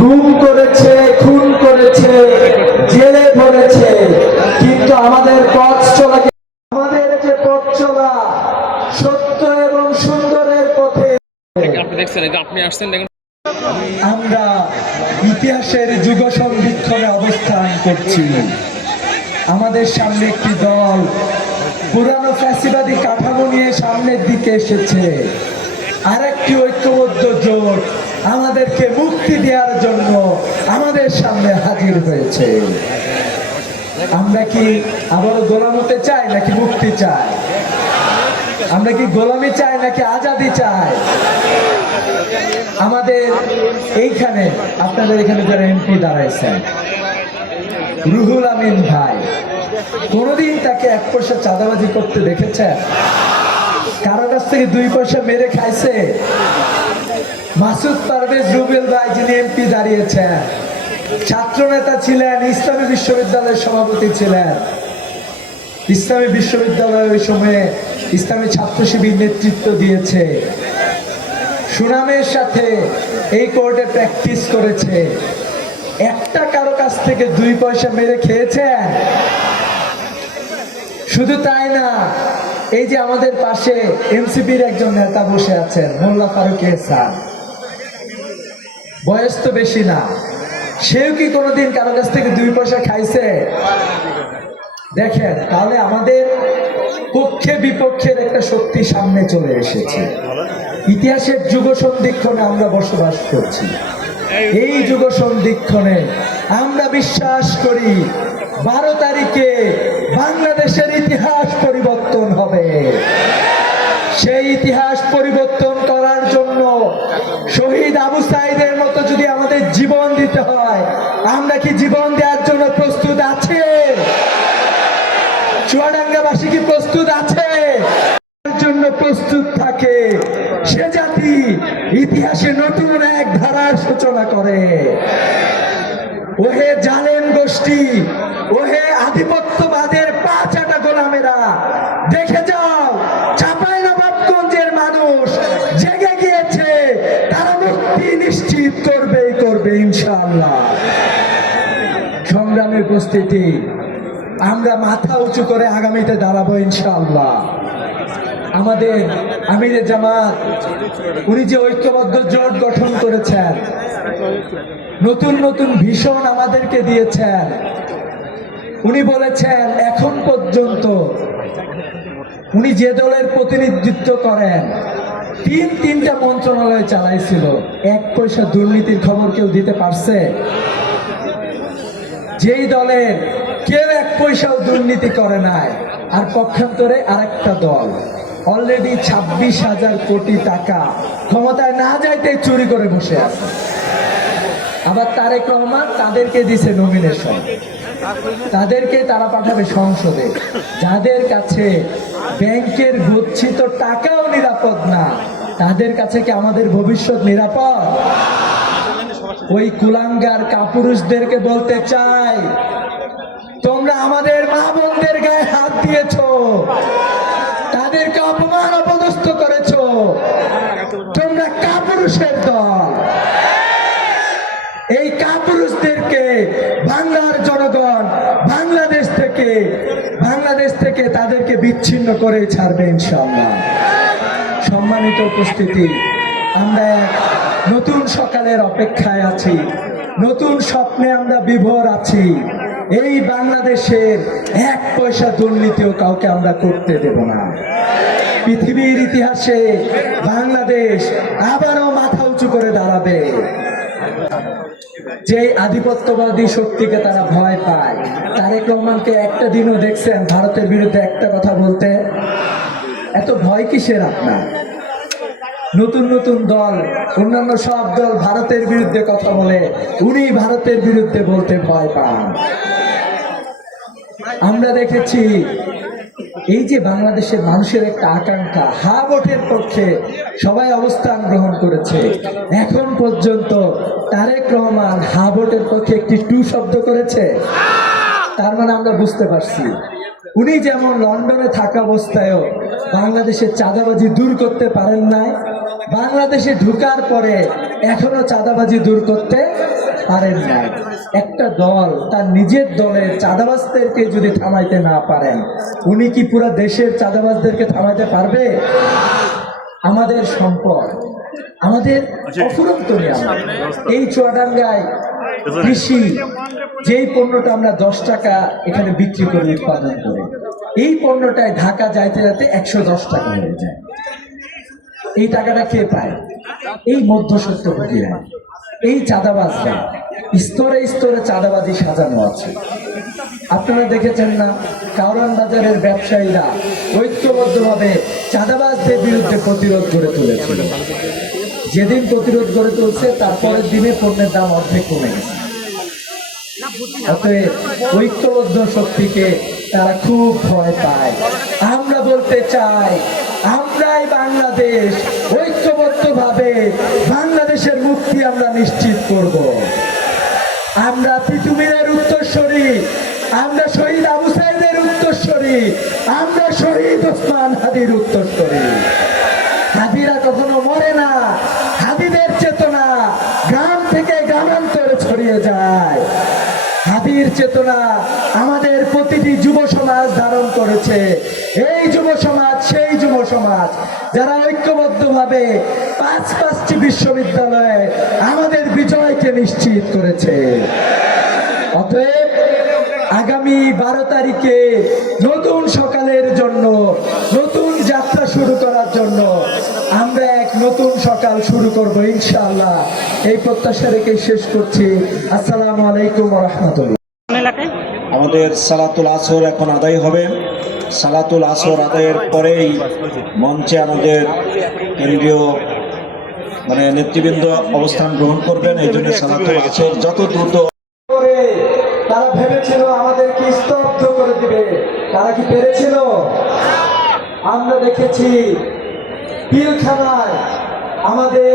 গুম করেছে খুন করেছে জেলে ভরেছে কিন্তু আমাদের পথ চলা আমাদের যে পথ চলা সত্য এবং সুন্দরের পথে। আপনি দেখছেন আপনি আসছেন দেখেন। আমরা ইতিহাসের যুগ সন্ধিক্ষণে অবস্থান করছি। আমাদের সামনে একটি দল পুরানো ফ্যাসিবাদী কাঠামো নিয়ে সামনের দিকে এসেছে আর একটি ঐক্যবদ্ধ জোট আমাদেরকে মুক্তি দেওয়ার জন্য আমাদের সামনে হাজির হয়েছে। আমরা কি আবারও গোলাম হতে চাই নাকি মুক্তি চাই? আমরা কি গোলামি চাই নাকি আজাদি চাই? আমাদের এইখানে, আপনাদের এখানে যারা এমপি দাঁড়াইছেন, রুহুল আমিন ভাই, কোনোদিন তাকে এক পয়সা চাঁদাবাজি করতে দেখেছেন? কারও কাছ থেকে দুই পয়সা মেরে খাইছে? মাসুদ পারভেজ রুবেল ভাই যিনি এমপি দাঁড়িয়েছেন ছাত্র নেতা ছিলেন, ইসলামী বিশ্ববিদ্যালয়ের সভাপতি ছিলেন। ইসলামী বিশ্ববিদ্যালয় ওই সময়ে ইসলামী ছাত্র শিবির নেতৃত্ব দিয়েছে। সুনামের সাথে এই কোর্টে প্র্যাকটিস করেছে। একটা কারও কাছ থেকে দুই পয়সা মেরে খেয়েছেন? শুধু তাই না, এই যে আমাদের পাশে এনসিপির একজন নেতা বসে আছেন, মোল্লা ফারুক এহসান। বয়স তো বেশি না। সেও কি কোনোদিন কারও কাছ থেকে দুই পয়সা খাইছে? দেখেন, তাহলে আমাদের পক্ষে বিপক্ষের একটা শক্তি সামনে চলে এসেছে। ইতিহাসের যুগ সন্ধিক্ষণে আমরা বসবাস করছি। এই যুগ সন্ধিক্ষণে আমরা বিশ্বাস করি, বারো তারিখে বাংলাদেশের ইতিহাস আমরা কি জীবন দেওয়ার জন্য প্রস্তুত আছে? চুয়াডাঙ্গাবাসী কি প্রস্তুত আছে? জন্য প্রস্তুত থাকে। সে জাতি ইতিহাসে নতুন এক ধারার সূচনা করে। ওহে জালেম গোষ্ঠী, ওহে আধিপত্যবাদের পাঁচাটা গোলামেরা, দেখে যাও চাপাই নবাবগঞ্জের মানুষ জেগে গিয়েছে, তারা মুক্তি নিশ্চিত করবে ইনশাআল্লাহ সংগ্রামের উপস্থিতি আমরা মাথা উঁচু করে আগামীতে দাঁড়াবো ইনশাআল্লাহ। আমাদের আমিরে জামাত, উনি যে ঐক্যবদ্ধ জোট গঠন করেছেন, নতুন নতুন ভীষণ আমাদেরকে দিয়েছেন। উনি বলেছেন, এখন পর্যন্ত উনি যে দলের প্রতিনিধিত্ব করেন, তিন তিনটা মন্ত্রণালয় চালাইছিল। এক পয়সা দুর্নীতির খবর কেউ দিতে পারছে? যেই দলের কেউ এক পয়সাও দুর্নীতি করে নাই, আর পক্ষান্তরে আরেকটা দল। অলরেডি ছাব্বিশ হাজার কোটি টাকা ক্ষমতায় না যাইতে চুরি করে বসে আছে। আবার তারেক রহমান তাদেরকে দিছে নমিনেশন তাদেরকে তারা পাঠাবে সংসদে। যাদের কাছে ব্যাংকের গচ্ছিত টাকাও নিরাপদ না, তাদের কাছে কি আমাদের ভবিষ্যৎ নিরাপদ? ওই কুলাঙ্গার কাপুরুষদেরকে বলতে চাই, তোমরা আমাদের মা বোনদের গায়ে হাত দিয়েছ, তাদেরকে অপমান অপদস্থ করেছ, তোমরা কাপুরুষের দল। এই কাপুরুষদেরকে বাংলার জনগণ বাংলাদেশ থেকে বাংলাদেশ থেকে তাদেরকে বিচ্ছিন্ন করে ছাড়বে ইনশাল্লাহ সম্মানিত উপস্থিতি, আমরা নতুন সকালের অপেক্ষায় আছি। নতুন স্বপ্নে আমরা বিভোর আছি। এই বাংলাদেশের এক পয়সা দুর্নীতিও কাউকে আমরা করতে দেব না। পৃথিবীর ইতিহাসে বাংলাদেশ আবারও মাথা উঁচু করে দাঁড়াবে। যে আধিপত্যবাদী শক্তিকে তারা ভয় পায়, তারেক রহমানকে একটা দিনও দেখছেন, ভারতের বিরুদ্ধে একটা কথা বলতে। এত ভয় কিসের আপনার? নতুন নতুন দল, অন্যান্য সব দল ভারতের বিরুদ্ধে কথা বলে, উনি ভারতের বিরুদ্ধে বলতে ভয় পান। আমরা দেখেছি, এই যে বাংলাদেশের মানুষের একটা আকাঙ্ক্ষা, হা ভোটের পক্ষে সবাই অবস্থান গ্রহণ করেছে। এখন পর্যন্ত তারেক রহমান হা ভোটের পক্ষে একটি টু শব্দ করেছে। তার মানে আমরা বুঝতে পারছি উনি যেমন লন্ডনে থাকা অবস্থায়ও বাংলাদেশের চাঁদাবাজি দূর করতে পারেন নাই বাংলাদেশে ঢুকার পরে এখনও চাঁদাবাজি দূর করতে পারেন নাই। একটা দল তার নিজের দলের চাঁদাবাজদেরকে যদি থামাইতে না পারেন উনি কি পুরো দেশের চাঁদাবাজদেরকে থামাইতে পারবে? আমাদের সম্পদ আমাদের অফুরন্ত নিয়ামত। এই চুয়াডাঙ্গায় কৃষি যেই পণ্যটা আমরা দশ টাকা এখানে বিক্রি করে উৎপাদন করি, এই পণ্যটায় ঢাকা যাইতে যাইতে একশো দশ টাকা হয়ে যায়। এই টাকাটা কে পায়? এই মধ্যসত্ত্ব ভোগীরা এই চাঁদাবাজরা। স্তরে স্তরে চাঁদাবাজি সাজানো আছে। আপনারা দেখেছেন না কাউরান বাজারের ব্যবসায়ীরা ঐক্যবদ্ধভাবে চাঁদাবাজদের বিরুদ্ধে প্রতিরোধ করে তুলেছিল। যেদিন প্রতিরোধ গড়ে তুলছে তারপরের দিনে পণ্যের দাম অর্ধেক কমে গেছে। অতএব ঐক্যবদ্ধ শক্তিকে তারা খুব ভয় পায়। আমরা বলতে চাই, আমরাই বাংলাদেশ, ঐক্যবদ্ধভাবে বাংলাদেশের মুক্তি আমরা নিশ্চিত করব। আমরা পৃথিবীর উত্তরস্বরী আমরা শহীদ আবু সাইদের উত্তরস্বরী আমরা শহীদ ওসমান হাদির উত্তরস্বরী হাদিরা কখনো মরে না হাদিদের চেতনা গ্রাম থেকে গ্রামান্তরে ছড়িয়ে যায় হাদির চেতনা আমাদের প্রতিটি যুব সমাজ ধারণ করেছে। এই যুব সমাজ, সেই যুব সমাজ, যারা ঐক্যবদ্ধভাবে পাঁচ পাঁচটি বিশ্ববিদ্যালয়ে আমাদের বিজয়কে নিশ্চিত করেছে। অতএব আগামী বারো তারিখে নতুন সকালের জন্য, নতুন যাত্রা শুরু করার জন্য আমরা এক নতুন সকাল শুরু করব ইনশাআল্লাহ। এই প্রত্যাশা রেখে শেষ করছি। আসসালামু আলাইকুম রহমতুল্লাহ। আমাদের সালাতুল আসর এখন আদায় হবে। সালাতুল আসর আদায়ের পরেই মঞ্চে আমাদের কেন্দ্রীয় মানে নেতৃবৃন্দ অবস্থান গ্রহণ করবেন। এই জন্য সালাতুল আসর যত দ্রুত তারা ভেবেছিল আমাদেরকে স্তব্ধ করে দিবে। তারা কি পেরেছিল? আমরা দেখেছি পিলখানায় আমাদের